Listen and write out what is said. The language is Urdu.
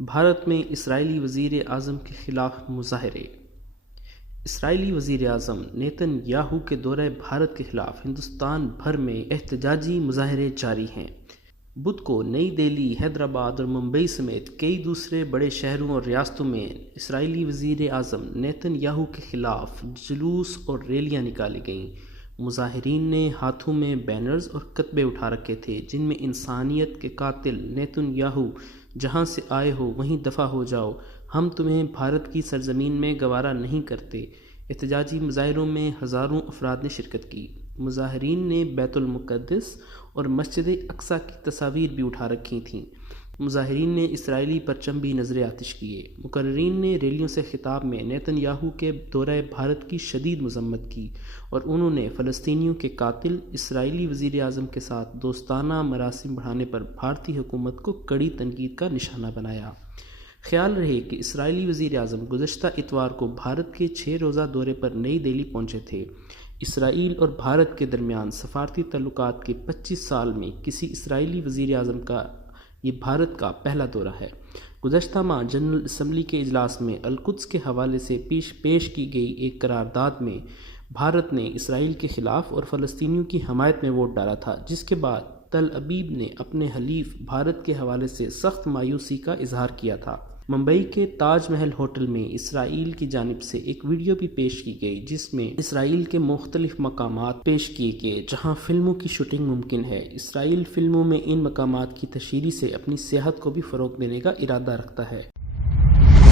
بھارت میں اسرائیلی وزیر اعظم کے خلاف مظاہرے۔ اسرائیلی وزیر اعظم نیتن یاہو کے دورہ بھارت کے خلاف ہندوستان بھر میں احتجاجی مظاہرے جاری ہیں۔ بدھ کو نئی دہلی، حیدرآباد اور ممبئی سمیت کئی دوسرے بڑے شہروں اور ریاستوں میں اسرائیلی وزیر اعظم نیتن یاہو کے خلاف جلوس اور ریلیاں نکالی گئیں۔ مظاہرین نے ہاتھوں میں بینرز اور کتبے اٹھا رکھے تھے جن میں انسانیت کے قاتل نیتن یاہو، جہاں سے آئے ہو وہیں دفع ہو جاؤ، ہم تمہیں بھارت کی سرزمین میں گوارا نہیں کرتے۔ احتجاجی مظاہروں میں ہزاروں افراد نے شرکت کی۔ مظاہرین نے بیت المقدس اور مسجد اقصیٰ کی تصاویر بھی اٹھا رکھی تھیں۔ مظاہرین نے اسرائیلی پرچم بھی نذر آتش کیے۔ مقررین نے ریلیوں سے خطاب میں نیتن یاہو کے دورہ بھارت کی شدید مذمت کی اور انہوں نے فلسطینیوں کے قاتل اسرائیلی وزیر اعظم کے ساتھ دوستانہ مراسم بڑھانے پر بھارتی حکومت کو کڑی تنقید کا نشانہ بنایا۔ خیال رہے کہ اسرائیلی وزیر اعظم گزشتہ اتوار کو بھارت کے 6 روزہ دورے پر نئی دہلی پہنچے تھے۔ اسرائیل اور بھارت کے درمیان سفارتی تعلقات کے 25 سال میں کسی اسرائیلی وزیر اعظم کا یہ بھارت کا پہلا دورہ ہے۔ گزشتہ ماہ جنرل اسمبلی کے اجلاس میں القدس کے حوالے سے پیش کی گئی ایک قرارداد میں بھارت نے اسرائیل کے خلاف اور فلسطینیوں کی حمایت میں ووٹ ڈالا تھا، جس کے بعد تل ابیب نے اپنے حلیف بھارت کے حوالے سے سخت مایوسی کا اظہار کیا تھا۔ ممبئی کے تاج محل ہوٹل میں اسرائیل کی جانب سے ایک ویڈیو بھی پیش کی گئی جس میں اسرائیل کے مختلف مقامات پیش کیے گئے جہاں فلموں کی شوٹنگ ممکن ہے۔ اسرائیل فلموں میں ان مقامات کی تشہیری سے اپنی سیاحت کو بھی فروغ دینے کا ارادہ رکھتا ہے۔